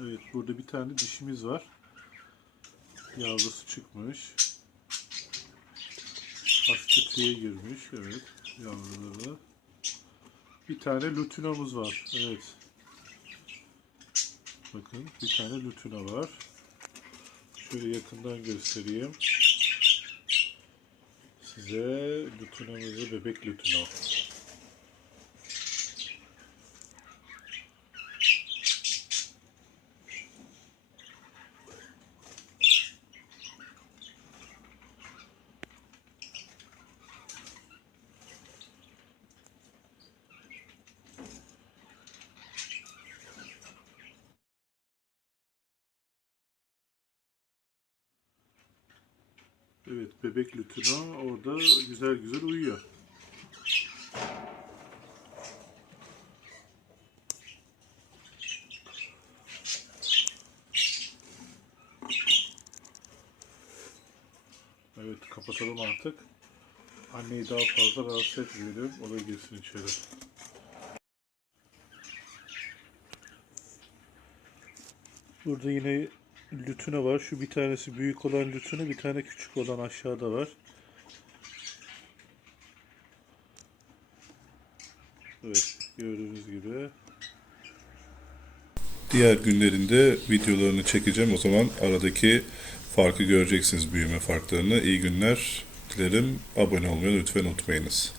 Evet burada bir tane dişimiz var. Yavrusu çıkmış. Tüye girmiş. Evet. Yavruları. Bir tane lutinamız var. Evet. Bakın bir tane lutina var. Şöyle yakından göstereyim. Size lutinamızı bebek lutina. Evet bebek lutina orada güzel güzel uyuyor. Evet kapatalım artık. Anneyi daha fazla rahatsız etmeyelim. O da girsin içeri. Burada yine lütüne var. Şu bir tanesi büyük olan lütüne, bir tane küçük olan aşağıda var. Evet, gördüğünüz gibi. Diğer günlerinde videolarını çekeceğim. O zaman aradaki farkı göreceksiniz büyüme farklarını. İyi günler dilerim. Abone olmayı lütfen unutmayınız.